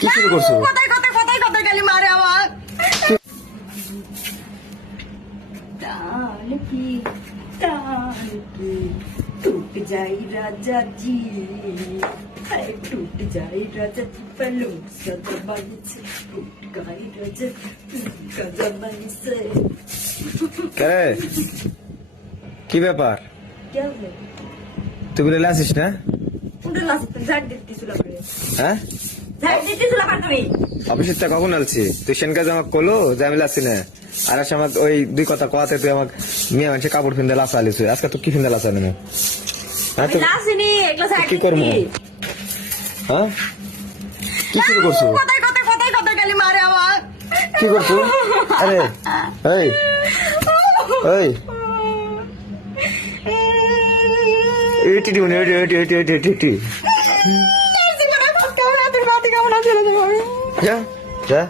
কি শুরু করছো? কথায় কথায় কথায় কথায় খালি মারে আমার। तान की टूट जाई राजा जी, हाय टूट जाई राजा जी पलू सदमन से, टूट गई राजा कदमन से। কে কি ব্যাপার? क्या हुआ? তুই বলে আসিস না? उन्हें लास्ट तक झाड़ देती सुला पड़े, হ্যাঁ झाड़ देती सुला पड़ तुम्हें। অফিসের তা কখন আলছি? তুই সেনকা যে আমাকে কলো যে আমি লাসি না, আর আসে আমার ওই দুই কথা কোয়াতে তুই আমাকে মেয়ে মানুষের কাপড় ফিন্দে লাসা আলিস। আজকে তো কি ফিন্দে লাসা নেমে? হ্যাঁ তো लास्ट नहीं एक लास्ट কি করবো? হ্যাঁ কি শুরু করছো? কথায় কথায় কথায় কথায় খালি মারে আমার। কি করছো? আরে এই এই এটি মানে এটি জীবনে ভাত খাবো না, তোর ভাতই খাবো না, চলে যাবো আমি। যা যা